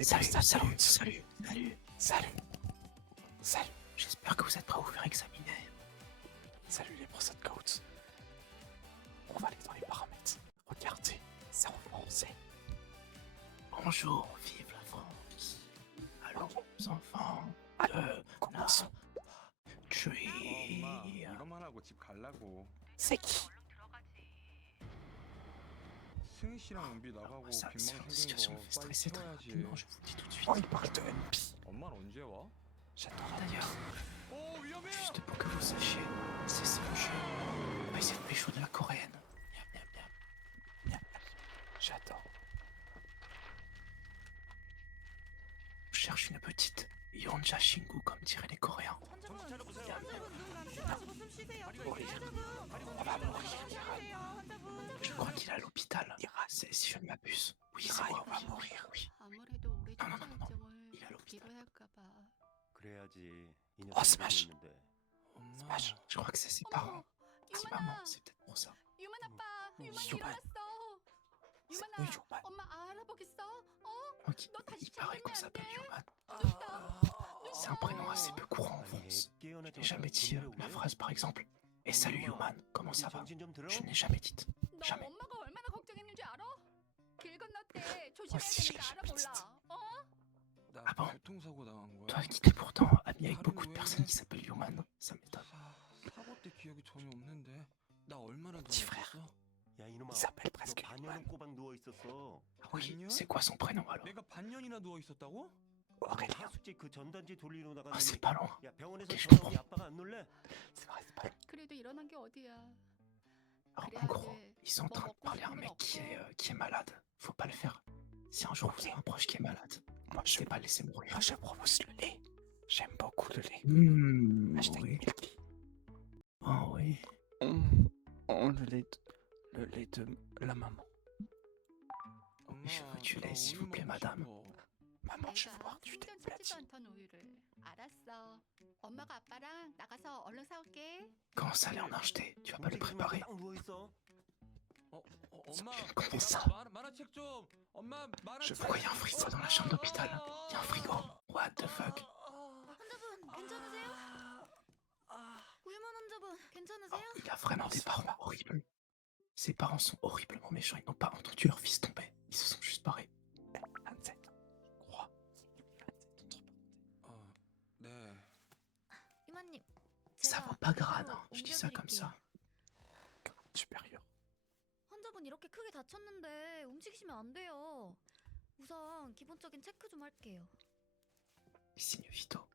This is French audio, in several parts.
Salut. J'espère que vous êtes prêts à vous faire examiner. Salut les personnes coach. On va aller dans les paramètres. Regardez, c'est en français. Bonjour, vive la France. Allons, enfants. Commençons. 엄마 이것만 하고 집 갈라고. C'est qui? 승희 씨랑 은비 나가고 Ça, 빈방 c'est une 생긴 situation me 거 fait 빨리 stresser très 풀어야지. rapidement, je vous le dis tout de suite. Il parle de MP. 엄마는 언제 와? J'adore d'ailleurs. 오 위험해. Juste pour que vous sachiez, c'est ça le jeu. On va essayer de pécho de la coréenne. Miam, miam, miam. Miam, miam. J'adore. Je cherche une petite Yonja Shingu comme diraient les Coréens. On va mourir, Ira. Je crois qu'il est à l'hôpital. Ira, c'est si je ne m'abuse. Oui, c'est moi, on va mourir, oui. 아무래도 오래 Non, non, 통화 non, non. 일정을 Il est à l'hôpital. 미뤄야 할까봐. 그래야지 이 Oh, 녀석이 Smash. 있는데. 엄마. Smash, je crois que c'est ses parents. Ses mamans, c'est peut-être pour ça. 유만 아빠, 유만 유만. 일어났어. C'est 유만아, oui, Yuman. 엄마 알아보겠어? Ok, 너 다시 il paraît qu'on 잘리면 안 s'appelle 돼. Yuman. 눈떠. C'est un prénom assez peu courant en France. Je n'ai jamais dit la phrase par exemple. Et salut Yuman, comment ça va? Je ne l'ai jamais dite. 너 jamais. 엄마가 얼마나 걱정했는지 알아? 길 건널 때 si, je 조심해야 l'ai 되는 거 jamais 알아 몰라? 어? 나 Ah bon? 교통사고 당한 거야. Toi qui t'es pourtant ami avec beaucoup de personnes qui s'appellent Yuman, ça m'étonne. 사고 때 기억이 전혀 없는데. 나 얼마나 Petit frère. 누웠어? 야 이놈아, Il s'appelle 너 presque Yuman. 반년은 꼬박 누워 있었어. Ah oui, c'est quoi son prénom alors? 내가 반년이나 누워 있었다고? Aurélien. 하숙제 그 전단지 돌리러 Ah, 나가는. c'est pas loin. 야 병원에서 Ok, je 전화 comprends. 아빠가 안 놀래? C'est vrai, c'est pas loin. 그래도 일어난 게 어디야? Alors en gros, ils sont en train de parler à un mec qui est malade. Faut pas le faire. Si un jour vous avez un proche qui est malade, moi je vais pas le laisser mourir. Je propose le lait. J'aime beaucoup le lait. Hashtag oui. Milky. Oh oui. Le lait de la maman. 엄마, Je veux du lait, 나 s'il 우유 vous plaît, 먹고 madame. 싶어. Maman, je veux 내가 boire du lait 생전 찾지도 platine. 않던 우유를. 알았어. 엄마가 아빠랑 나가서 얼른 사올게. Comment ça aller en acheter? Tu vas pas le préparer? 딱 누워 있어. 엄마. Comment ça? 만화책 좀. 엄마 만화책. Je vois, il y a un frigo dans la chambre d'hôpital. Il y a un frigo. What the fuck? 환자분 괜찮으세요? 우유만 환자분 괜찮으세요? Il a vraiment des parents horribles. Ses parents sont horriblement méchants. Ils n'ont pas entendu leur fils tomber. Ils se sont juste barrés. 27. Croix. 네. 이만님. Ça vaut pas grade, hein. Je dis ça comme ça. Grade supérieur. 환자분 이렇게 크게 다쳤는데 움직이시면 안 돼요. 우선 기본적인 체크 좀 할게요. Les signes vitaux.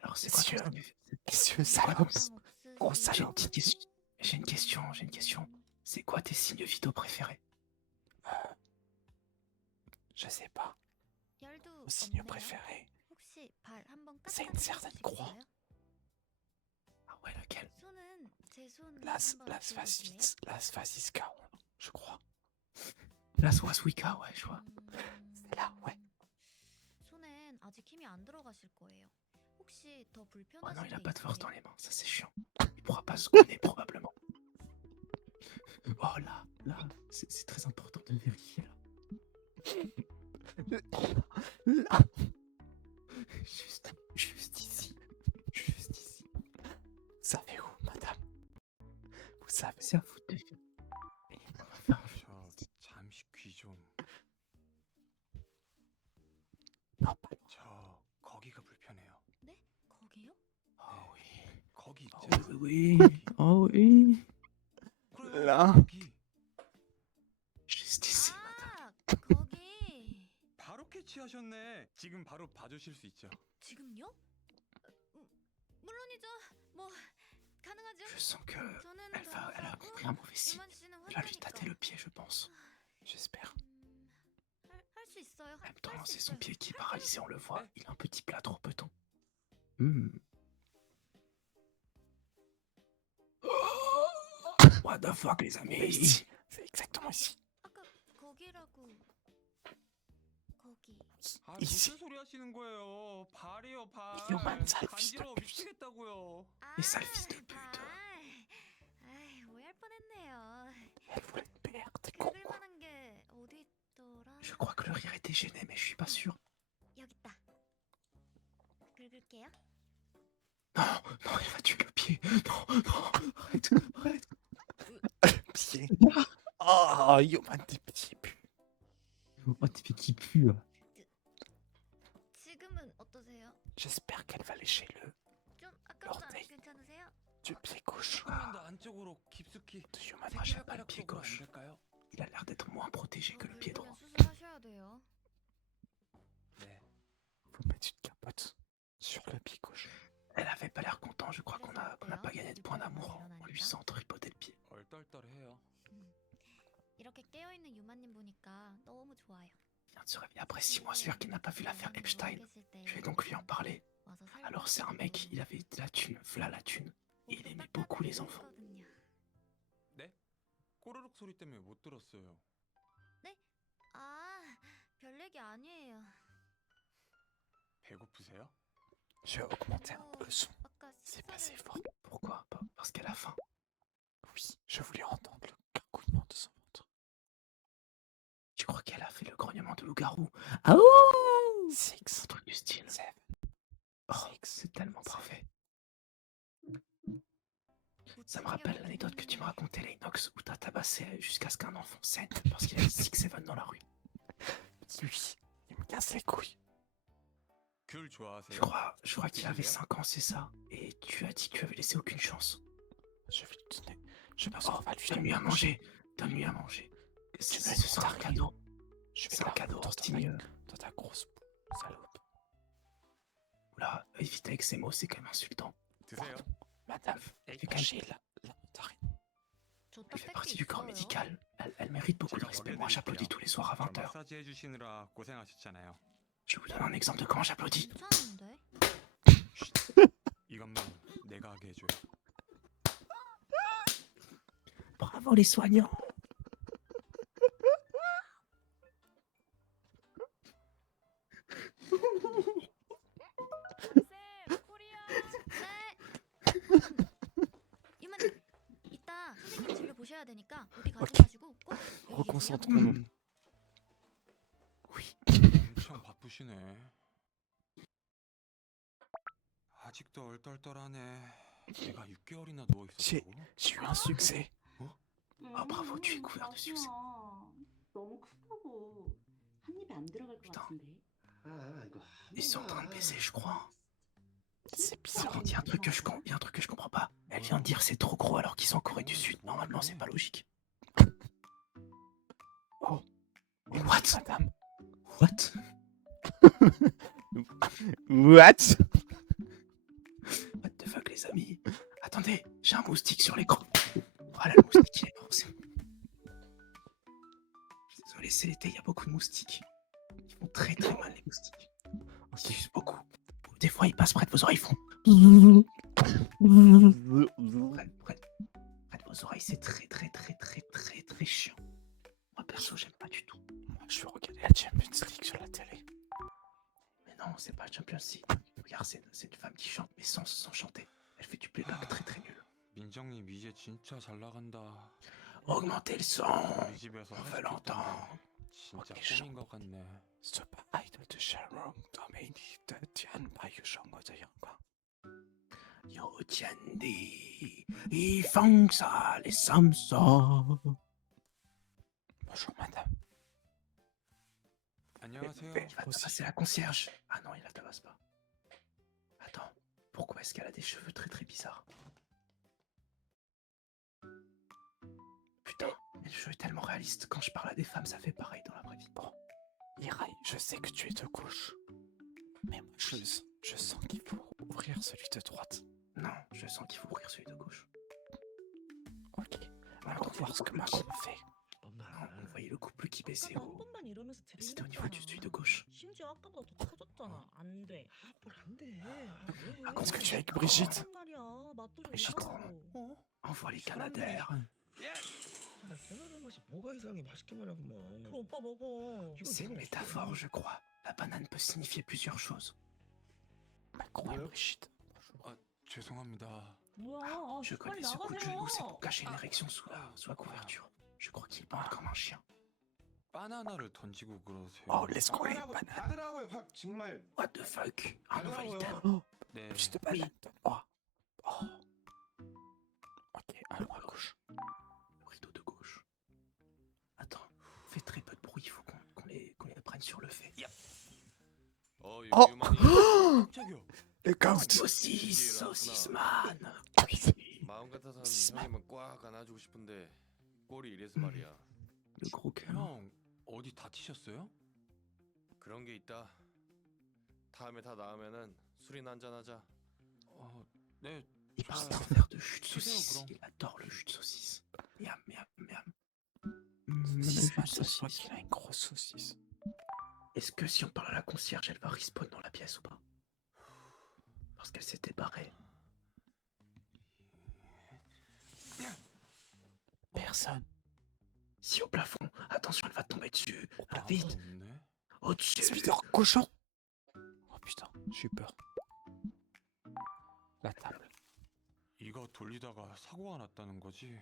Alors c'est quoi Messieurs. ton signe? Messieurs, C'est quoi ton signe? Gros J'ai salaud. une petite question. J'ai une question. C'est quoi tes signes vitaux préférés? Je sais pas. 열도 Mon signe 없네요. préféré. 혹시 발 한번 C'est une 까딱 certaine 해주시겠어요? croix. Ah ouais, lequel? 손은 제 손 Las 한번 Vasvis, 들어주세요. Las Vasisca, je crois. La Swaswika, ouais, je vois. C'est là, ouais. 손엔 아직 힘이 안 들어가실 거예요. 혹시 더 Oh 불편하신 non, il a 데 pas de force dans 있으세요? les mains, ça c'est chiant. Il pourra pas se connaître probablement. Oh là, c'est très important de vérifier là. Là, Juste ici. Juste ici. vous savez où, madame? Vous savez. C'est à vous de faire. 저 잠시 귀 좀. Non, pas 저 거기가 불편해요. 네? 거기요? Oh oui. 거기 Oh 있잖아. oui. Oh oui. 그래요, 라. 거기. Juste ici, madame. 아, 거기. 바로 캐치하셨네. 지금 바로 봐주실 수 있죠. 지금요? 물론이죠. 뭐 가능하죠. Je sens que 저는 elle a compris un mauvais signe. 유만 씨는 Il va lui 환자니까. tâter le pied, je pense. J'espère. 할 수 있어요. En même temps, 할 수 c'est son 있어요. pied qui est paralysé, on le voit. Ouais. Il a un petit plâtre au peton. What the fuck, les amis? ici. C'est exactement ici. 아까 거기라고. 거기. 아 이씨. 무슨 소리 하시는 거예요? 발이요 발. 이거만 잘 간지러워 비슷해. 미치겠다고요. Et sale fils de pute. 아이, 오해할 뻔했네요. Elle voulait te perdre, t'es con, 읽을 quoi. 만한 게 어디 있더라? Je crois que le rire était gêné, mais je suis pas sûr. Non, non, il va tuer le pied. Non, non, arrête, arrête. Le pied. Oh, Yoman, tes pieds puent. Oh, tes pieds qui puent. 지금은 어떠세요? J'espère qu'elle va lécher 좀 아까보다 어때? 괜찮으세요? du pied gauche 조금만 더 안쪽으로 깊숙이 de Yoman. Moi, j'aime pas le 새끼발가락 pied 쪽으로 안 gauche. 될까요? Il a l'air d'être moins protégé que le pied droit. 수술하셔야 돼요. 네. Faut mettre une capote sur le pied gauche. Elle avait pas l'air content, je crois qu'on n'a pas gagné de points d'amour en lui faisant tripoter le pied. 얼떨떨해요. 이렇게 깨어있는 유마님 보니까 너무 좋아요. Il vient de se réveiller après 6 mois, sûr qu'il n'a pas vu l'affaire Epstein. Je vais donc lui en parler. Alors c'est un mec, il avait de la thune, v'là la thune. Et il aimait beaucoup les enfants. 네? 꼬르륵 소리 때문에 못 들었어요. 아, 별 얘기 아니에요. 배고프세요? Je vais augmenter un peu le son. 아까 C'est 식사를 passé fort. Pourquoi? Parce qu'elle a faim. Oui, je voulais entendre le gargouillement de son ventre. Tu crois qu'elle a fait le grognement de loup-garou? Ah ouh! Six, Un truc du style. seven, Oh, c'est tellement parfait. Ça me rappelle l'anecdote que tu me racontais, Lennox, où t'as tabassé jusqu'à ce qu'un enfant saigne parce qu'il y avait 6-7 dans la rue. lui, il me casse les couilles. 귤 좋아하세요? Je crois qu'il avait 5 ans, c'est ça. Et tu as dit que tu avais laissé aucune chance. Je vais lui donner. Je pense qu'on va lui Donne-lui à manger. Donne-lui à manger. Ce sera un cadeau. Je vais C'est un cadeau style. dans ta grosse salope. Oula, évite avec ces mots, c'est quand même insultant. 드세요. Madame, Elle fait quand même- mangez la mandarine. Elle fait partie du corps médical. Elle mérite beaucoup de respect. Moi, j'applaudis tous les soirs à 20h. 마사지 해주시느라 고생하셨잖아요. Je vous donne un exemple de comment j'applaudis. 괜찮은데? 이것만 내가 하게 해줘요. Bravo les soignants. 네. 유마님, 이따 선생님 진료 보셔야 되니까 어디 가지 오케이. 마시고 꼭 여기 계세요. Reconcentrons-nous. 엄청 바쁘시네. 아직도 얼떨떨하네. 내가 6개월이나 누워 있었다고? J'ai eu un succès. Ah, bravo, tu es couvert de succès. 너무 크다고 한 입에 안 들어갈 것 Putain. 같은데. Ils sont en train de baiser, je crois. C'est Par bizarre. contre, il y a un truc que je comprends pas. Elle vient de dire c'est trop gros alors qu'ils sont en Corée du Sud. Normalement, c'est pas logique. Oh. Mais what? Madame. What? What? What the fuck, les amis? Attendez, j'ai un moustique sur l'écran. Voilà, le moustique, il est mort. Je suis désolé, c'est l'été, il y a beaucoup de moustiques. Ils font très très mal, les moustiques. C'est juste beaucoup. Des fois, ils passent près de vos oreilles, ils font. Près de vos oreilles, c'est très très très très très très chiant. Moi, perso, j'aime pas du tout. Moi, je vais regarder la Champions League sur la télé. Mais non, c'est pas Champions League. Regarde, c'est une femme qui chante, mais sans chanter. Elle fait du playback très très nul. 민정님 이제 진짜 잘 나간다. Augmentez le son. 우리 집에서 On 할 veut 수 있다는 l'entendre. 진짜 오케이, 꿈인 것 같네. Stop idol de Sharon. 都没你的天把有上过这阳光。有钱的一放下les Samsung. Bonjour, madame. 안녕하세요. Il va tabasser la concierge. Ah non, il la tabasse pas. Attends, pourquoi est-ce qu'elle a des cheveux très très bizarres? Putain, mais le jeu est tellement réaliste. Quand je parle à des femmes, ça fait pareil dans la vraie vie. Bon, Mirai, je sais que tu es de gauche. Mais moi, je sens qu'il faut ouvrir celui de droite. Non, je sens qu'il faut ouvrir celui de gauche. Ok. On Allons voir ce que Macron fait. Non, on voyait le couple qui baissait 한 au... 번만 이러면서 C'était au niveau du celui de gauche. 심지어 아까보다 더 커졌잖아. 안 돼. 안 돼. Est-ce que tu es avec Brigitte? 말이야. 맛도 좀 Brigitte. 있고. Envoie les Canadaires. 배나는 맛이 뭐가 이상해 맛있게 말하구만. 그럼 오빠 먹어. C'est une métaphore, je crois. La banane peut signifier plusieurs choses. Macron et Brigitte. 죄송합니다. 뭐야? 아, Je 빨리 connais ce coup de 나가세요. genou, c'est pour cacher une érection sous la couverture. Je crois qu'il bande comme un chien. 바나나를 던지고 그러세요. Oh, let's go, les 나가라고 bananes. 나가라고요 확 정말. What the fuck? Un nouvel item. Oh, 네. Fils de balle, donne-moi. Oh. Ok, allons à gauche. Le rideau de gauche. Attends, fais très peu de bruit, il faut qu'on les prenne sur le fait. Oh. 깜짝이야. Le goat. Saucisse, saucisse-man. 마음 같아선 스마- 형님은 꽉 안아주고 싶은데 꼴이 이래서 말이야. Le gros cœur. 형 어디 다치셨어요? 그런 게 있다. 다음에 다 나으면은 술이나 한잔 하자. 네. Il 아, part un verre de jus de c'est saucisse. grand. Il adore le jus de saucisse. Miam, miam, miam. Saucisse, Le jus de je crois saucisse. qu'il a une grosse saucisse. Est-ce que si on parle à la concierge, elle va respawn dans la pièce ou pas? Parce qu'elle s'était barrée. Personne. Si au plafond, attention, elle va tomber dessus. Au Ah, plafond. vite, 없네. au-dessus. Spider cochon. Oh putain, j'ai eu peur. La table. 이거 돌리다가 사고가 났다는 거지.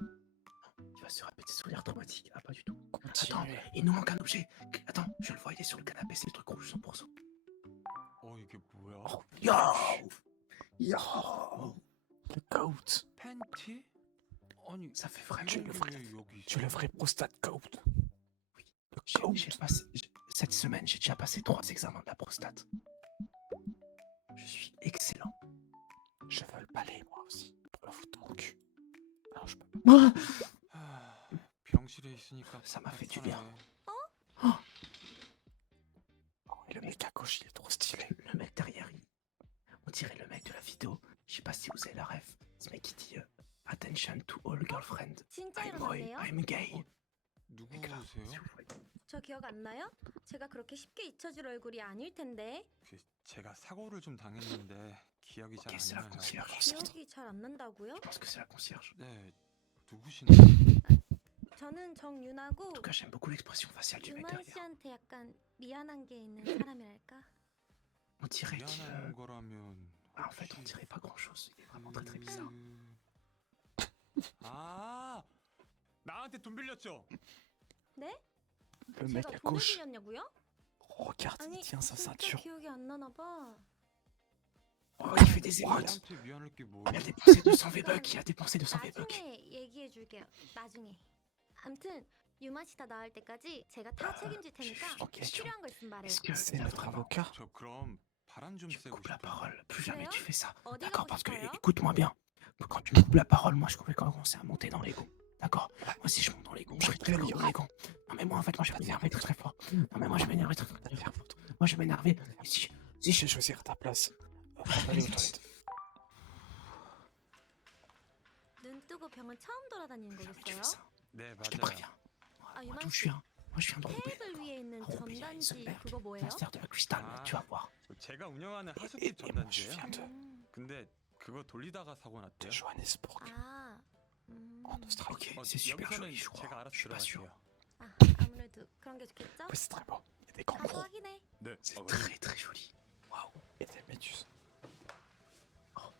Il va se répéter souvenirs traumatiques. Ah, pas du tout. Attends, Continuez. il nous manque un objet. Attends, je le vois, il est sur le canapé, c'est le truc rouge 100%. 이게 뭐야? Oh, yo! Yo! Le goat. 팬티? 아니 Ça fait vraiment Tu le le vrai. 왜 여기 Tu le vrai prostate goat. Oui. Le J'ai goat. passé- cette semaine, j'ai déjà passé 3 examens de la prostate. Je suis excellent. Je veux le balai moi aussi. Pour le foutre dans le cul. Alors je peux pas. 병실에 있으니까 Ça m'a fait du bien. 괜찮아요. Oh, et le mec à gauche, il est trop stylé. Le mec derrière, on dirait le mec de la vidéo. Je sais pas si vous avez la ref. Ce mec qui dit Attention to all girlfriend. 진짜 I'm boy, 일어났네요? I'm gay. 누구세요? Si vous voyez. 저 기억 안 나요? 제가 그렇게 쉽게 잊혀질 얼굴이 아닐 텐데. 제가 사고를 좀 당했는데 기억이 잘 Ok, c'est 안 la 나요. concierge. 기억이 잘 안 난다고요? Je pense que c'est la concierge. 네, 누구신데? 저는 정윤하고 En tout cas, j'aime beaucoup l'expression faciale du mec 유만 derrière. 씨한테 약간 미안한 게 있는 사람이랄까? On dirait qu'il. 미안한 거라면. En fait, on dirait pas grand chose. Il est vraiment très très bizarre. 아, 나한테 돈 빌렸죠? 네? Le mec 제가 à 돈을 gauche. 빌렸냐고요? Oh, regarde, il 아니 tient sa 진짜 ceinture. 기억이 안 나나 봐. Oh, il fait des émotes. 나한테 미안할 게 뭐야? Il a dépensé 200 V-Bucks. Il a dépensé 200 V-Bucks. 나중에 얘기해 줄게요. 나중에. 암튼 유만 씨 다 나을 때까지 제가 다 책임질 테니까 Ok, 필요한 거 있으면 말해요. Est-ce que C'est notre vraiment, avocat. 저 그럼 바람 좀 tu me 쐬고 coupes la 싶어요. parole? Plus jamais tu fais ça. 어디 D'accord, 가고 parce que 싶어요? écoute-moi bien. Quand tu me coupes la parole, moi je vais commencer à monter dans l'ego. D'accord? Moi si je monte dans l'ego, je vais très lourd dans l'ego. Non mais moi en fait, moi je vais m'énerver très très fort. Non mais moi je vais m'énerver très très fort. Moi je vais m'énerver. Et si Je vais choisir ta place. Allez aux toilettes. 눈 뜨고 병원 처음 돌아다니는 plus jamais tu 거겠어요? fais ça. 네, Je te 맞아요. préviens. 아 Moi 유만 d'où je 씨 viens? Moi je viens de Roubaix. 테이블 위에 있는 Roubaix, il y a une 전단지 Sunberg. 그거 뭐예요? Monster de la cristal, Ah. tu vas voir. 제가 운영하는 Et 하숙집 moi, je 전단지예요. viens de 근데 그거 돌리다가 사고 de 났대요. Johannesburg, 아, en Australie. Ok, c'est super 여기서는 joli, je crois. 제가 알아서 Je suis pas sûr. 들어갈게요. 아 아무래도 그런 게 좋겠죠? Oui, c'est très beau. Il y a des 가서 kangourous. 확인해. 네. C'est très très joli. Waouh. Il y a des méduses.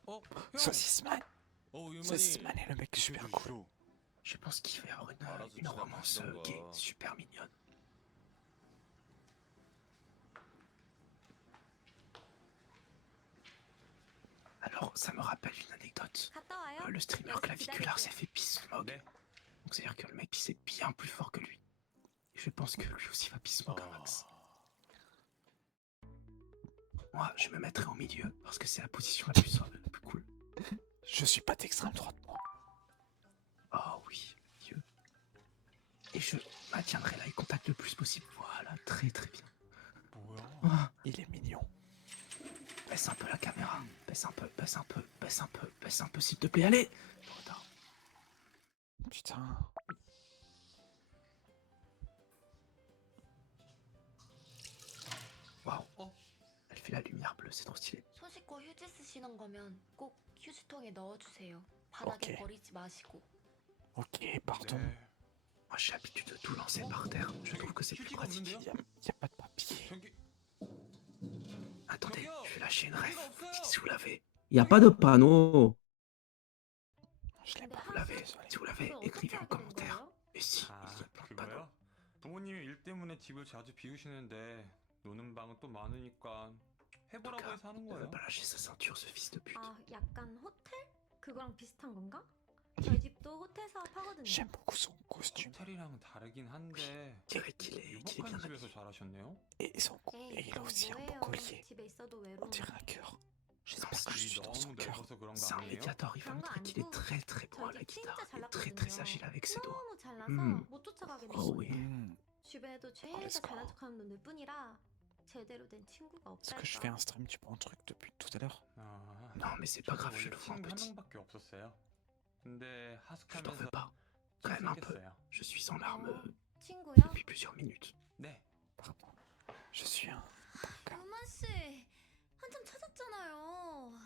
형. Saucisse man. 유만이. Saucisse man est le mec super cool. Je pense qu'il va y avoir Alors, une tu romance l'as gay pas. super mignonne. Alors, ça me rappelle une anecdote. 갔다 와요. Le streamer claviculaire s'est fait pisse son mog. 네. Donc, c'est-à-dire que le mec pissait bien plus fort que lui. Et je pense que lui aussi va pisse smog un max. Moi, je me mettrai au milieu parce que c'est la position la plus cool. Je suis pas d'extrême droite, moi. Oh oui, Dieu. Et je maintiendrai l'eye contact le plus possible. Voilà, très très bien. 뭐야? Ah, Il est mignon. baisse un peu la caméra. Baisse un peu, baisse un peu, baisse un peu, baisse un peu, s'il te plaît. Allez. Trop tard. Putain. Waouh. Elle fait la lumière bleue, c'est trop stylé. 손 씻고 휴지 쓰시는 거면 꼭 휴지통에 넣어주세요. 바닥에 오케이. 버리지 마시고. Ok, pardon. 네. Moi, j'ai l'habitude de tout lancer par terre. Je trouve que c'est plus 휴지가 pratique. 없는데요? Y a pas de papier. 저기 Attendez, je vais lâcher une ref. 없어요. Dites si vous l'avez. Il n'y a pas de panneau. Je l'ai 근데 pas. Vous l'avez. 하우스 Si vous l'avez, 그걸 écrivez en 어떻게 하게 된 commentaire. 거예요? Et si, 아, il y a plein de panneaux. 그거요? 부모님이 일 때문에 집을 자주 비우시는데 노는 방은 또 많으니까 해보라고 해서 하는 Ne veut 거예요. pas lâcher sa ceinture, ce fils de pute. 아, 약간 호텔? 그거랑 비슷한 건가? 저희 집도 호텔 사업하거든요. J'aime beaucoup son costume 호텔이랑 다르긴 한데 Dirait qu'il est 유복한 bien 집에서 habillé. 잘하셨네요. et et il a aussi un beau collier. 집에 있어도 On 외로운. dirait un cœur. J'espère que je 집이 suis dans son 너무 cœur. 넓어서 그런 거 C'est un 아니에요? médiator, il 그런 거 paraîtrait qu'il est 아니고 très très bon à 저희 la 집 guitare 진짜 et très très agile 잘 avec ses 났거든요. doigts. 너무 잘나서 음. 못 쫓아가게 Oh 됐어요. oui. 주변에도 제일 let's 다 잘난 go. 척하는 놈들 뿐이라 제대로 된 친구가 Est-ce que je fais 없달까. un stream du bon truc depuis tout à l'heure? 아, Non, mais c'est pas 저도 grave, je 원래 le vois en 친구 한 petit. 명밖에 없었어요. 근데 Je t'en veux 하숙하면서 pas. Quand même un peu. 생겼어요. Je suis en larmes 친구요? depuis plusieurs minutes. 네. Pardon. Je suis un... 유만 씨 한참 찾았잖아요.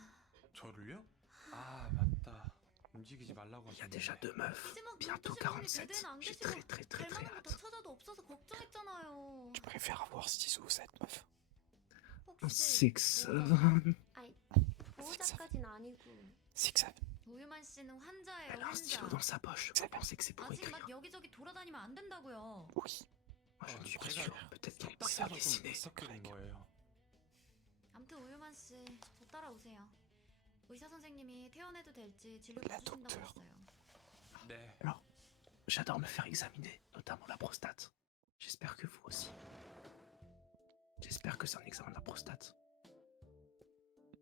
저를요? 아 맞다. 움직이지 말라고 Il y a 하셨는데. déjà 2 meufs. 이제 막 Bientôt 눈부신 47. 분이 베드에는 안 J'ai 계시고 très très très très 닮은 더 hâte. 찾아도 없어서 걱정했잖아요. Je préfère avoir 6 ou 7 meufs. 혹시 6, 아니, 보호자까진 아니고. 6, 7. 우유만 씨는 환자예요. Elle a un stylo 환자. dans sa poche. Vous pensez que c'est pour 아직 écrire? 막 여기저기 돌아다니면 안 된다고요. Oui. Moi, je ne suis pas 제가 sûr. Peut-être qu'elle pourrait faire 답답해서 좀 dessiner. 있었게 된 거예요. 아무튼 우유만 씨, 저 따라오세요. 의사 선생님이 퇴원해도 될지 진료 La 받으신다고 docteur. 했어요. 네. J'adore me faire examiner, notamment la prostate. J'espère que vous aussi. J'espère que c'est un examen de la prostate.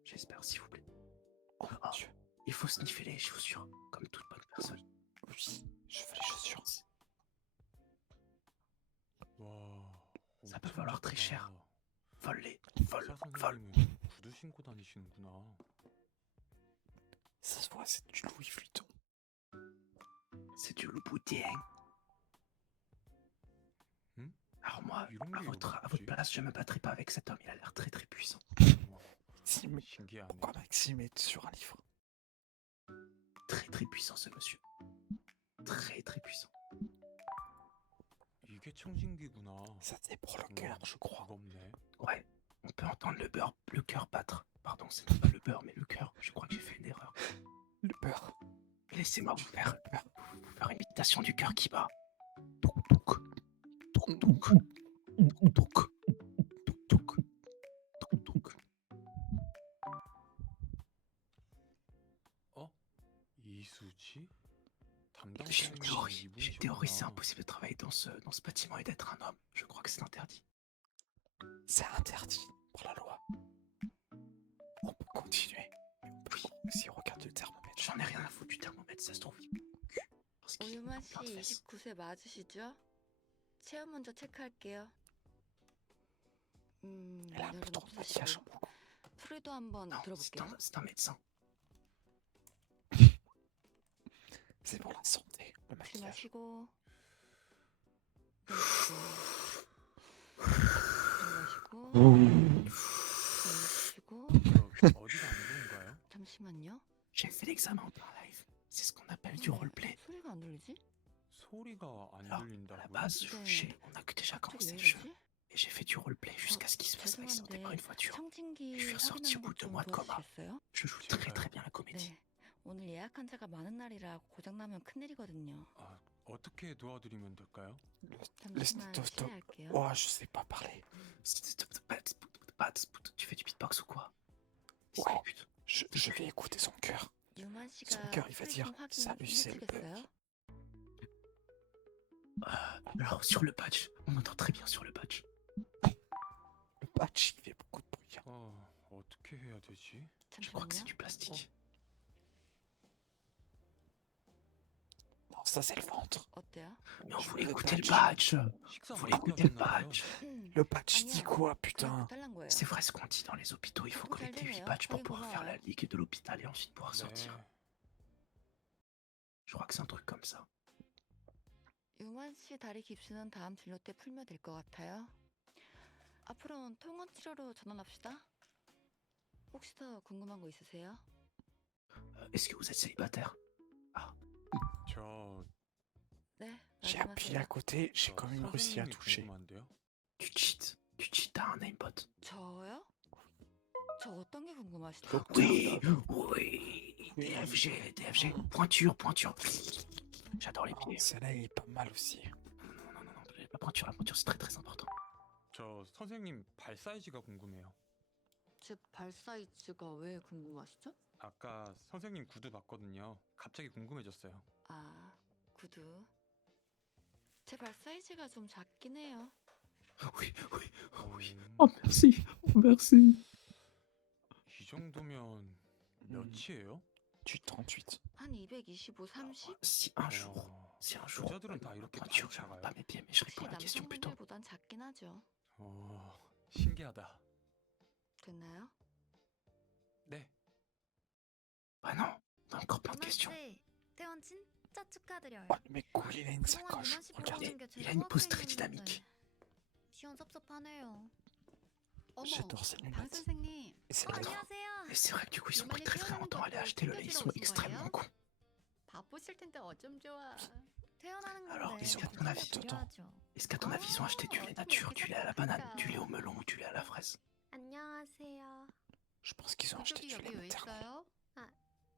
J'espère, s'il vous plaît. Oh mon Ah. dieu. Il faut sniffer les chaussures, comme toute bonne personne. Oui. Je veux les chaussures. 와. Ça peut valoir très cher. Vole-les. Vole, 의사 vole. 선생님은 구두 신고 다니시는구나. Ça se voit, c'est du Louis Vuitton. C'est du Louboutin. Hmm? Alors moi, 이런 à 게 votre 어디 있지? place, je me battrai pas avec cet homme. Il a l'air très très puissant. Si, mais 신기하네. pourquoi Maxime est sur un livre? Très très puissant ce monsieur. Très très puissant. 이게 청진기구나. Ça c'est pour le cœur, je crois. 무겁네. Ouais, on peut entendre le cœur battre. Pardon, c'est pas le beurre, mais le cœur. Je crois que j'ai fait une erreur. Le beurre. Laissez-moi vous faire une imitation du cœur qui bat. Touk touk. Touk touk. Touk touk. Touk touk. Touk. 이수지? 담당 J'ai une 선생님이 théorie. J'ai une théorie, c'est 이분이시구나. impossible de travailler dans ce bâtiment et d'être un homme. Je crois que c'est interdit. C'est interdit par la loi. On peut continuer. On peut aussi regarder le thermomètre. J'en ai rien à foutre du thermomètre, ça se trouve. Parce qu'il 오유만 a 씨 plein de fesses. 29세 맞으시죠? 체온 먼저 체크할게요. Elle a un peu trop de maquillage. 프리도 한번 Non, 들어볼게요. c'est un médecin. C'est pour la santé, le 술 maquillage. 마시고 마시고 마시고 저 어디가 안 좋은가요? 잠시만요. J'ai fait l'examen en plein live. C'est ce qu'on appelle du roleplay. 소리가 안 들리지? 소리가 안 Alors, à la 들린다고요? base, 네. on a que déjà 갑자기 commencé 왜 le jeu. 이러지? Et j'ai fait du roleplay jusqu'à ce qu'il se fasse accidenter par une voiture. 청진기 Je suis ressorti au 확인하는 bout de 것좀 2 mois de coma. 도와주시겠어요? Je joue très très bien la comédie. 네. 오늘 예약 환자가 많은 날이라 고장나면 큰일이거든요. 아, 어떻게 도와드리면 될까요? 잠시만 stop, stop. 실례할게요. Oh, je sais pas parler. Tu fais du beatbox ou quoi? Ouais. Je vais écouter son cœur. 유만 Son 씨가 cœur, il va 소리 dire 좀 확인 salut, c'est le 해주겠어요? Alors, sur le badge, on entend très bien sur le badge. Le patch, il fait beaucoup de bruit. 어떻게 해야 되지? Je crois que c'est 잠시만요. du plastique. Non, ça c'est le ventre. 어때요? Mais on Je voulait veux le écouter le badge. badge. 식사 Vous voulez 맛있게 écouter le 하셨나봐요. badge. Le patch dit 아니요. quoi, 그냥 putain? 달란 거예요. C'est vrai ce qu'on dit dans les hôpitaux. Il faut Vous collecter allez 8 bien, badges pour allez pouvoir voir. faire la ligue de l'hôpital et ensuite pouvoir 네. sortir. Je crois que c'est un truc comme ça. 유만 씨 다리 깁스는 다음 진료 때 풀면 될 것 같아요. 앞으로는 통원 치료로 전환합시다. 혹시 더 궁금한 거 있으세요? Est-ce que vous êtes célibataire? 저 네, J'ai appuyé à 말씀하세요. côté, j'ai quand même réussi à 선생님이 toucher. 궁금한데요? Tu cheats. Tu cheats, t'as un aimbot. 저요? 저 어떤 게 궁금하시죠? Oui, oui. DFG, DFG. Pointure, pointure. J'adore les Oh, pieds. celle-là, il est pas mal aussi. Non. La pointure, c'est très très important. 저 선생님 발 사이즈가 궁금해요. 제 발 사이즈가 왜 궁금하시죠? 아까 선생님 구두 봤거든요. 갑자기 궁금해졌어요. 아, 구두. 제 발 사이즈가 좀 작긴 해요. Oui, oui, oui. 음, Oh merci, oh merci. 이 정도면 몇이에요? Du 38. 한 225, 30? Si un jour, si un jour, 여자들은 다 이렇게 quand 많이 tu 작아요? pas mes pieds, mais je 혹시 réponds à la question plutôt. 남성분들보단 작긴 하죠. 신기하다. 됐나요? 네. Ah non, t'as encore plein de 유만 questions. 씨, 퇴원 진짜 축하드려요. Oh, le mec cool, il a une 그동안 sacoche. 유만 씨 Regardez, 보는 게 il 제 a une pose très 수험생이었는데 dynamique. 시원섭섭하네요. J'adore ces 방 lunettes. 선생님. Et c'est pas trop. 안녕하세요. Et c'est vrai que du coup, ils ont pris très très longtemps à aller acheter le lait. Ils sont extrêmement cons. 바쁘실 텐데 어쩜 좋아. 퇴원하는 Alors, 건데 ils ont ton avis, 좀 tonton. 필요하죠. Est-ce qu'à ton avis, ils ont acheté du lait nature, du lait à la banane, du lait au melon ou du lait à la fraise? 안녕하세요. Je pense qu'ils ont acheté 그쪽이 du lait 여기 왜 maternel. 있어요?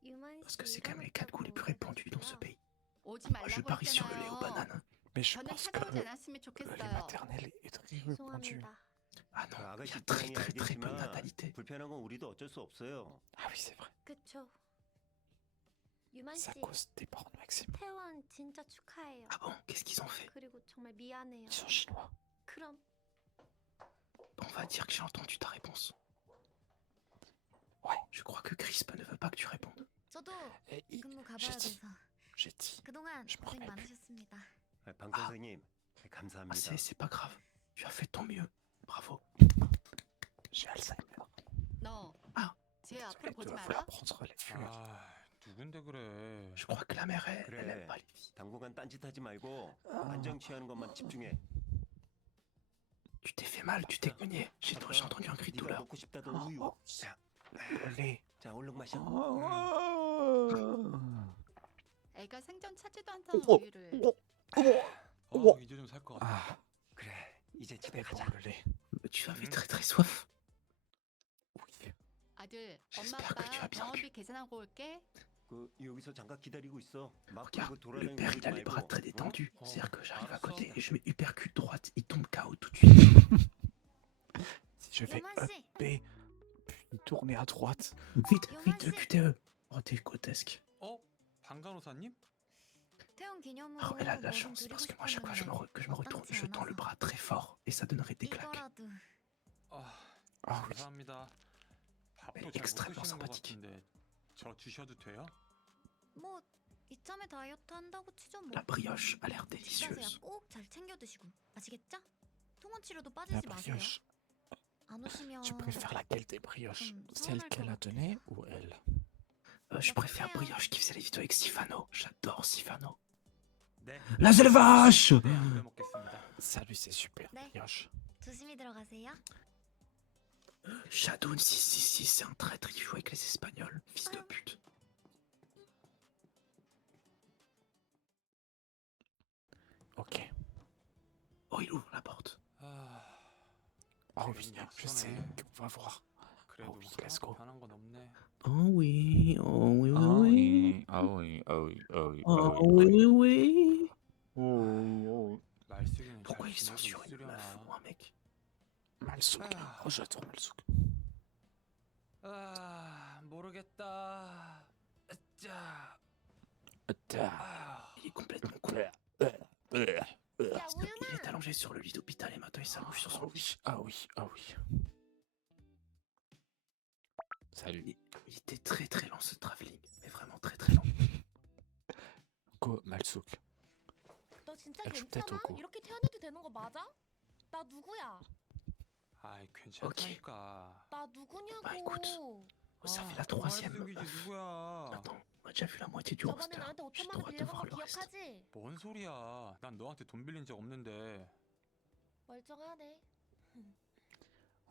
유만 Parce que 씨 c'est quand même les 4 goûts les plus répandus dans ce pays. 오지 Moi, je 말라고 parie sur le lait aux 했잖아요. bananes. Mais je 저는 pense que 찾아오지 않았으면 le lait 좋겠어요. maternel est très répandu. 죄송합니다. Ah 그 non, il y 아가씨 a très 입장이 très très peu de 알겠지만 natalité. 불편한 건 우리도 어쩔 수 없어요. Ah oui, c'est vrai. 그쵸. 유만 C'est 씨, à cause des parents de Maxime. 퇴원 진짜 축하해요. Ah bon, qu'est-ce qu'ils ont fait? 그리고 정말 미안해요. Ils sont chinois. 그럼 On va dire que j'ai entendu ta réponse. Ouais, je crois que Crisp ne veut pas que tu répondes. 저도 Et 근무 가봐야 j'ai dit, 돼서 j'ai dit. 그동안 je me 고생 remets plus. 많으셨습니다. 방 아. 선생님, Ah, 감사합니다. c'est pas grave. Tu as fait de ton mieux. Bravo. J'ai Alzheimer. 너. 아. 제 앞으로 Tu 보지 vas 마라. falloir prendre les fleurs. 아, 누군데 그래? Je crois que la mère, elle 그래. aime pas les filles. 당분간 딴짓하지 말고 Ah. 안정 취하는 것만 집중해. Tu t'es fait mal, tu t'es cogné. J'ai entendu un cri de 네가 douleur. 먹고 싶다던 Oh, 우유. oh, 자, le lait. 자, 얼른 마셔. 애가 생전 찾지도 않던 어, 우유를. 이제 좀 살 것 같아. Ah, 그래, 이제 집에 c'est bon 가자. le lait. Tu avais très très soif. Oui. 아들, 엄마 J'espère que tu 아빠 as bien 병원비 계산하고 올게. 그 여기서 잠깐 기다리고 있어. 막 Regarde, 들고 le 돌아다니고 père il a 그러지 les bras 말고. très 어? détendus. Oh. C'est-à-dire que j'arrive à Alright, côté so- et je mets uppercut droite, il tombe KO tout de suite. Si je fais 유만 up, 씨, B, puis tourner à droite. Vite, vite, Yomashi. QTE. Oh, t'es grotesque. 방 간호사님? 퇴원 기념으로 Alors, elle a de la 뭐좀 chance 드리고 parce que moi, à chaque fois que je me retourne, 마땅치 je tends le 않아서. bras très fort et ça donnerait des claques. 이거라도 Ah oui. 감사합니다. 밥도 네, 잘못 extrêmement 드시는 것 sympathique. 같은데 저 주셔도 돼요? 뭐 이참에 다이어트 한다고 치죠 뭐. La brioche a l'air 식단서야 délicieuse. 꼭 잘 챙겨 드시고 아시겠죠? 통원 치료도 La 빠지지 마세요. brioche. 안 오시면 Tu préfères laquelle des brioches? 좀 Celle 서운할 qu'elle 것 a donnée 같아서. ou elle? Je préfère brioche qui faisait les vidéos avec Sifano. J'adore Sifano. 네. La seule vache! 네, 안 먹겠습니다. Salut, c'est super 네. brioche. 조심히 들어가세요. Shadoun 666, c'est un traître, il joue avec les Espagnols. Fils de pute. Ok. Oh, il ouvre la porte. 아, Oh oui, oui, je sonné. sais, on va voir. 그래도 oui, let's go. 변한 건 없네. Oh oui, oh oui, Ah oui, ah oui, ah oui, ah oui, ah Oh oui. oui, oui. 말숙이는 Pourquoi 잘 ils sont 지내고 sur une 있으려나. meuf ou un mec? Malsouk. Ah. Oh, j'adore Malsouk. 아, 모르겠다. 자, Il est complètement con. 야 Il 우유마. est allongé sur le lit d'hôpital et maintenant il s'allonge sur son lit. Ah oui, ah oui. Salut. Il était très très lent ce travelling, mais vraiment très très lent. Go, Malsouk. 너 진짜 야, 죽대, 괜찮아? 도구. 이렇게 태어나도 되는 거 맞아? 나 누구야? 아이 괜찮다니까. 나 누구냐고. Bah écoute, ça fait la 아, troisième. 말숙이지 누구야? Attends, on a déjà vu la moitié du 저번에 roster. 나한테 J'ai 5천만 le 원 droit de 빌려간 voir 거 le reste. 기억하지? 뭔 소리야? 난 너한테 돈 빌린 적 없는데. 멀쩡하네.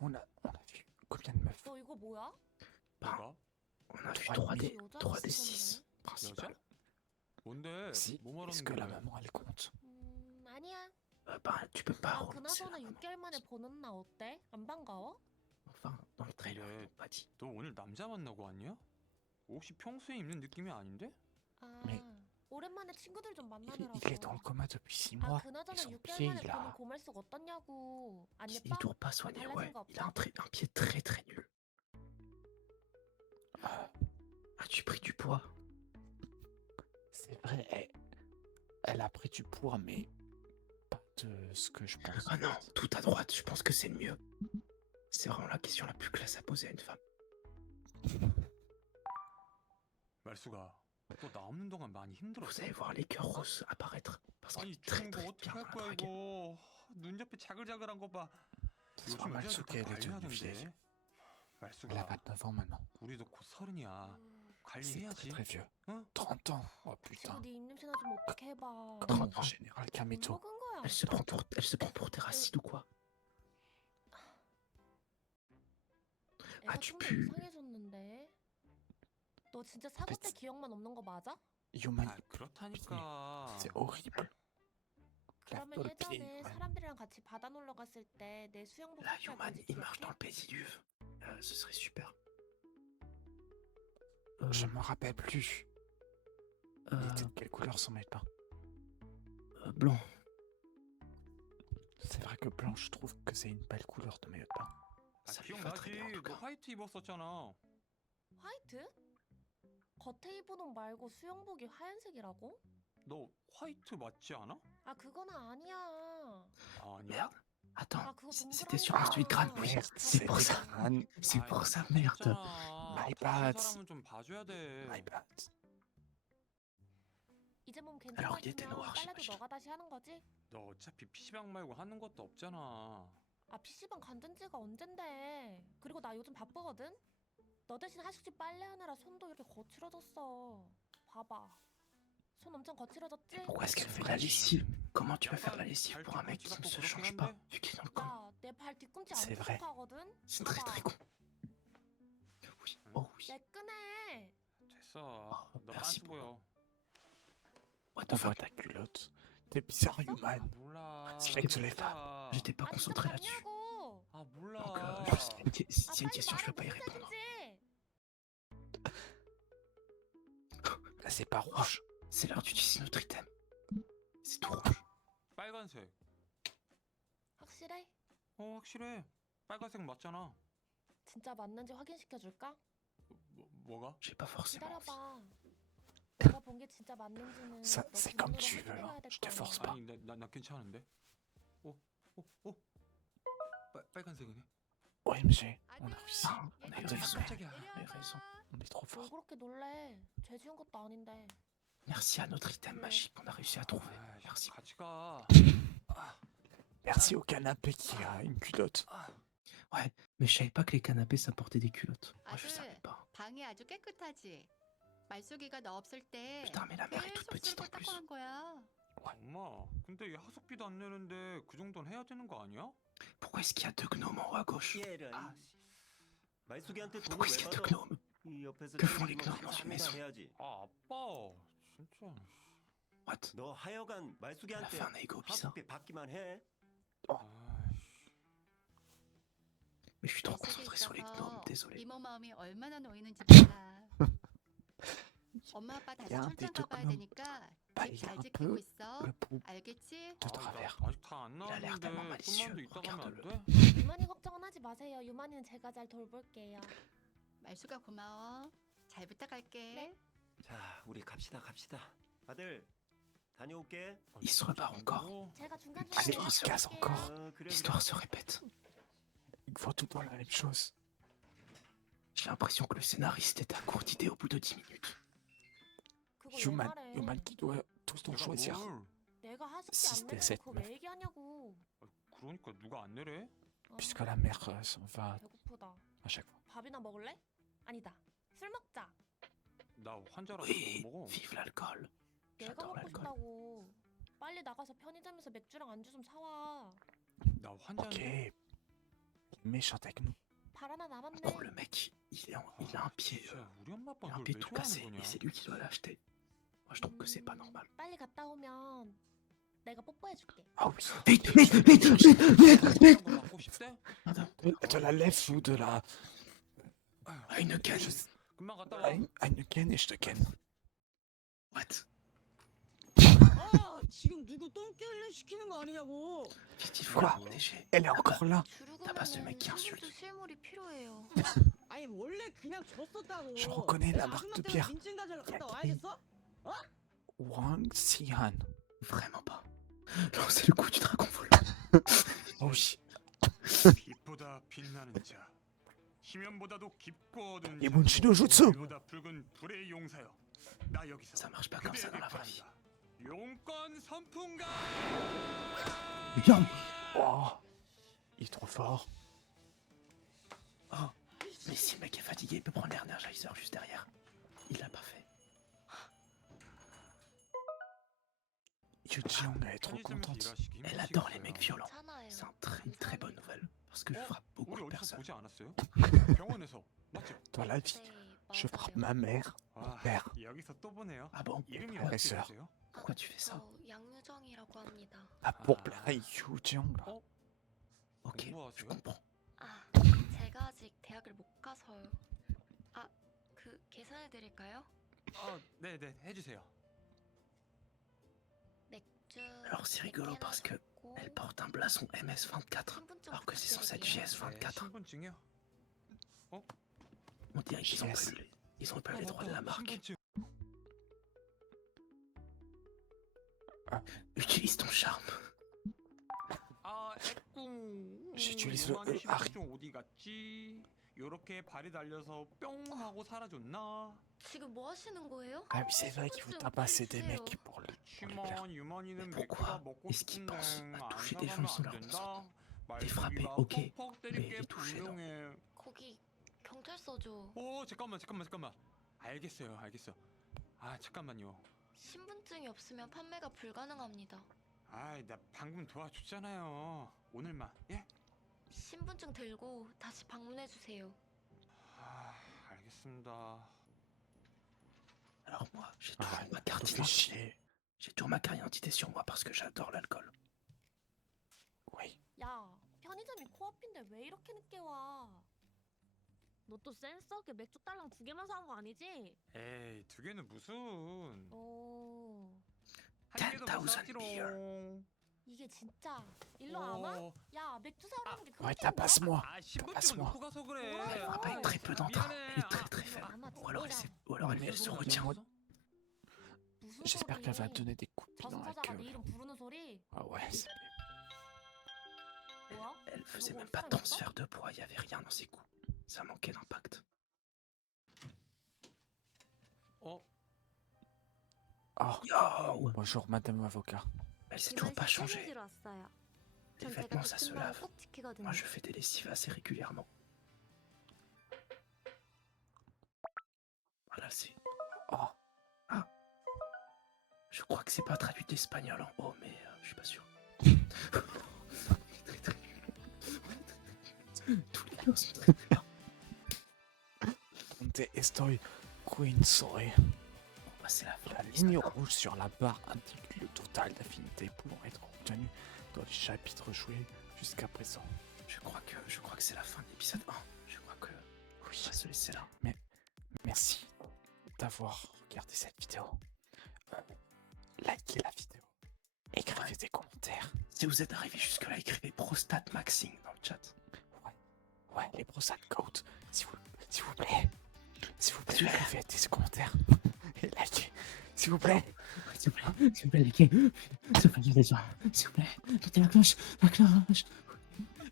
On a vu combien de meufs? 너 이거 뭐야? Bah, 내가? on a vu Trois 3 des 여자 6 여자? principales. 뭔데? Si, 뭐 est-ce 말하는 que la 거야? maman elle compte? 아니야. Bah, tu peux pas 아 relancer la 그나저나 maman. 6개월 만에 보는 나 어때? 안 반가워? Enfin, dans le trailer, 그래. ils l'ont pas dit. 너 오늘 남자 만나고 왔냐? 혹시 평소에 입는 느낌이 아닌데? 아 Mais- 오랜만에 친구들 좀 Il 만나느라고. est dans le coma depuis 6 아 mois. Et 그나저나 son 6개월 pied, 만에 il 보는 a. 고말숙 어떻냐고. 안 Il 예뻐? doit pas soigner, 달라진 ouais. 거 Il a 없어? un pied très très nul. As-tu pris du poids? C'est vrai, elle a pris du poids, mais pas de ce que je pense. Ah non, tout à droite, je pense que c'est le mieux. C'est vraiment la question la plus classe à poser à une femme. 말수가 너 나 없는 동안 많이 Vous 힘들었어? allez voir les cœurs roses apparaître. Parce qu'il 아니 est très 죽은 거 très 어떻게 bien 할 à 거야 draguer. 이거? 눈 옆에 자글자글한 거 봐. C'est pas mal ce qu'elle est devenue vieille. Elle a 말수가 29 ans maintenant. 우리도 곧 30이야. C'est 관리해야지. très très vieux. 응? 30 ans. Oh putain. 지금 네 입냄새 나좀 어떻게 해봐. Comme un général Kamito. 먹은 거야. Elle se prend pour Terracide ou quoi? 애가 아주 좀 그- 이상해졌는데. 너 진짜 사고 때 기억만 없는 거 맞아? Human, 아 그렇다니까. c'est horrible. 그러면 또 예전에 삐- 사람들이랑 같이 바다 놀러 갔을 때 내 수영복 La 색깔 Human, 뭔지 il marche dans 기억해? le pédiluve. Ce serait super. Je m'en rappelle plus. Il était de quelle couleur son maillot de bain? Blanc. C'est vrai que blanc, je trouve que c'est une belle couleur de maillot de bain. 아, Ça lui va très bien en 기억나지? tout 너 cas. 화이트 입었었잖아. 화이트? 겉에 입은 옷 말고 수영복이 하얀색이라고? 너 화이트 맞지 않아? 아 그건 아니야. 아니야? Merde. Attends, 아 그거 c'était 동그라미 sur un suite crâne, oui. Merde, C'est pour ça. crâne. C'est pour ça, 아, merde. 맞잖아. My 다른 bad. 사람은 좀 봐줘야 돼. My bad. 이제 몸 Alors, il était 괜찮아지면 noir, 빨래도 j'imagine. 너가 다시 하는 거지? 너 어차피 PC방 말고 하는 것도 없잖아. 아 PC방 간든 지가 언젠데. 그리고 나 요즘 바쁘거든? 너 대신 하숙집 빨래하느라 손도 이렇게 거칠어졌어. 봐봐. 손 엄청 거칠어졌지? Pourquoi est-ce qu'elle fait de la lessive? Comment tu vas faire de la lessive pour un mec qui ne se change pas, vu qu'il est dans le camp? 야, 내 발 뒤꿈치 안 C'est vrai. 촉촉하거든? C'est très très con. Oui, oh oui. 매끈해. 됐어. 너 merci 빤스 보여. What On the voit fuck? ta culotte. T'es bizarre, 아, Human. 몰라. C'est vrai que je l'ai 진짜. J'étais pas 아, concentré 진짜 là-dessus. 봤냐고. 아 몰라. Donc, s'il y a une question, je peux pas y répondre. Là, c'est pas rouge. C'est l'heure d'utiliser notre item. C'est tout rouge. 빨간색. 확실해? 확실해. 빨간색 맞잖아. 진짜 맞는지 확인시켜줄까? 뭐가? J'ai pas forcément envie. 기다려봐. 내가 본 게 진짜 맞는지는 Ça, 너 c'est comme 눈으로 tu veux, 확인해야 hein. 될 Je te 거 force 아니야. pas. 아니 나 괜찮은데. 빨간색이네. OMG, on a réussi. Ah, on a eu raison. 깜짝이야. On a eu raison. On est trop 왜 fort. 그렇게 놀래? 죄 지은 것도 아닌데. Merci à notre item magique qu'on a réussi à trouver. 아, Merci. 같이 가. Merci au canapé qui a une culotte. Ouais, mais je savais pas que les canapés ça portait des culottes. Moi je 아들, savais pas. 방이 아주 깨끗하지. 말숙이가 너 없을 때 Putain, mais la mère est toute 계속 petite en 쓸고 plus. 닦아놓은 거야. 엄마, 근데 얘 하숙비도 안 내는데 그 정도는 해야 되는 거 아니야? Pourquoi est-ce qu'il y a deux gnomes en haut à gauche? 얘라. 말숙이한테 돈을 Pourquoi est-ce qu'il y a 왜 deux 받아? gnomes? 이 옆에서 Que font les 책임지면 gnomes dans une 자기가 maison? 해야지. 아, 아빠. 진짜. What? 너 하여간 Elle a 말숙이한테 fait un ego bizarre. 학비 받기만 해. 아이씨. Mais je suis trop 말숙이 concentré sur les 있어서 gnomes, désolé. 이모 마음이 얼마나 놓이는지 몰라. 엄마 아빠 다시 야, 출장 네 가봐야 조금 되니까 빠- 집 잘 un 지키고 peu 있어. Le pouls 알겠지? de travers. 아직 다 안 Il a l'air tellement 나왔는데 malicieux. 좀만 더 있다 가면 안 Regarde-le. 돼? 유만이 걱정은 하지 마세요. 유만이는 제가 잘 돌볼게요. 말수가 고마워. 잘 부탁할게. 네. 자, 우리 갑시다. 아들, 다녀올게. Il se repart encore. 제가 중간 Allez, 중간에 il se casse 연락드릴게요. encore. 그래. L'histoire se répète. Il faut tout le temps la même chose. J'ai l'impression que le scénariste était à court d'idées au bout de 10 minutes. 그거 왜 Human, 말해? Human qui doit tous doivent choisir. 내가 하숙비 Si 안 c'était 내는 cette 거 meuf. 왜 얘기하냐고. 그러니까 누가 안 내래? 아, Puisque la mère s'en va 배고프다. à chaque fois. 밥이나 먹을래? 아니다. 술 먹자. 나 환자라서 Oui, 못 먹어. vive l'alcool. 내가 J'adore 먹고 l'alcool. 싶다고. 빨리 나가서 편의점에서 맥주랑 안주 좀 사와. 나 Ok. 환자인데. Méchant avec nous. 발 하나 남았네. En gros, le mec, il a un pied, 진짜 우리 엄마 아빠 il a un 그걸 pied 왜 tout cassé, 좋아하는 et 거냐? c'est lui qui doit l'acheter. Moi, je trouve que c'est pas normal. 빨리 갔다 오면 내가 뽀뽀해줄게. Ah oui. Vite, vite, vite, vite, vite, vite. 거 받고 싶대? De la lèvre ou de la. Heineken. 금방 갔다 와. Heineken et je te ken. What? 지금 누구 똥개를 시키는 거 아니냐고. Vite, il faut la protéger. Elle est encore là. Tabasse le mec qui 주르그면은 insulte. 신분증 실물이 필요해요. 아니 원래 그냥 줬었다고. Je reconnais la 내가 marque de 아줌마 때문에 pierre. 민증 가지러 갔다 야, 와야겠어? Wang Xihan. Vraiment pas. Lancez le coup du dragon volant. Oh shit. 빛보다 빛나는 자, 희면보다도 깊고 어두운 이 자, 문신의 jutsu. 불보다 붉은 불의 용사여. 나 여기서 Ça marche pas comme ça dans la vraie vie. 용권 선풍가. Yam. Oh. Il est trop fort. Oh. Mais si le mec est fatigué, il peut prendre l'Energizer juste derrière. Il l'a pas fait. Yu Jiong, elle est trop contente. Elle adore les mecs violents. C'est une très bonne nouvelle. Parce que je frappe beaucoup 우리 de 어디서 personnes. 보지 않았어요? 병원에서 맞죠? Dans la vie, je frappe ma mère, mon 아, père, 여기서 또 보네요. Ah bon? 이름이 frères et 어떻게 sœurs. 되세요? Pourquoi tu fais ça? 양유정이라고 합니다. Ah, pour plaire à Yu Jiong, là. 어? Ok, je 공부하세요? comprends. 아, 제가 아직 대학을 못 가서요. 아, 그 계산해 드릴까요? 아, 네네 해주세요. 맥주. Alors c'est rigolo parce que elle porte un blason MS24 alors que c'est censé être 네, GS24. 신분증이요? On dirait qu'ils ont GS. pas eu ils ont pas eu les droits de la marque. 신분증. Utilise ton charme. 아, 애꿍. J'utilise le 요만한 E, Harry. 신분증 어디 갔지? 요렇게 발이 달려서 뿅 하고 사라졌나? 지금 뭐 하시는 거예요? Ah oui, c'est vrai qu'il faut tabasser des mecs pour le plaire. 그치만 유만이는 Mais pourquoi 맥주가 먹고 est-ce qu'il 싶은데 pense à 안 toucher des 사가면 gens sans 안 leur 된다? consentement? Les frapper, 말투기가 ok, 퍽퍽 때릴 mais 게 les toucher, non. 분명해. 거기 경찰서죠. 오, 잠깐만. 알겠어요. 아, 잠깐만요. 신분증이 없으면 판매가 불가능합니다. 아이, 나 방금 도와줬잖아요. 오늘만, 예? 신분증 들고 다시 방문해 주세요. 아, 알겠습니다. Alors moi, j'ai Ah, toujours ma carte tout fait d'identité. chier. J'ai toujours ma carte d'identité sur moi parce que j'adore l'alcool. Oui. 야, 편의점이 코앞인데 왜 이렇게 늦게 와? 너 또 센스 없게 맥주 딸랑 2개만 사온 거 아니지? 에이, 2개는 무슨? 오, 한 개도 못 10,000 샀지롱. 이게 진짜 일로 안 와? 어. 야, 맥주 사오라는 게 Ouais, 그렇게 힘들어? tabasse-moi. 아, 신분증을 Tabasse-moi. 놓고 가서 그래. 뭐라고? Elle frappe avec très peu d'entrain. Elle est très très faible. 안 와, Ou alors elle, 진짜. ou alors elle se retient. 무슨 J'espère qu'elle va 소리? donner des coups de pied dans la 저승사자가 네 gueule. 이름 부르는 소리? Ah ouais, c'est... 뭐야? Elle faisait 누구 même pas 사람 있어? transfert de poids, il y avait rien dans ses coups. Ça manquait d'impact. 어? Oh, Yo! bonjour, madame avocat. Elle s'est toujours pas changée. 왔어요. Les vêtements, ça se lave. Moi, je fais des lessives assez régulièrement. Voilà, c'est... Oh, Je crois que c'est pas traduit d'espagnol en haut, mais je suis pas sûr. Tous les gars sont très bien. donde estoy Queen Soy. On va passer La ligne rouge sur la barre indique le total d'affinités pouvant être obtenu dans les chapitres joués jusqu'à présent. Je crois que c'est la fin de l'épisode 1. Je crois que... Oui, On va se laisser là. merci d'avoir regardé cette vidéo. Likez la vidéo. Écrivez des commentaires. Si vous êtes arrivé jusque-là, écrivez prostate maxing dans le chat. Ouais, les prostate coat. S'il vous plaît, écrivez des commentaires. Et likez. S'il vous plaît. S'il vous plaît, likez. S'il vous plaît, mettez la cloche.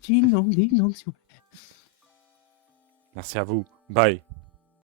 Ding dong, s'il vous plaît. Merci à vous. Bye.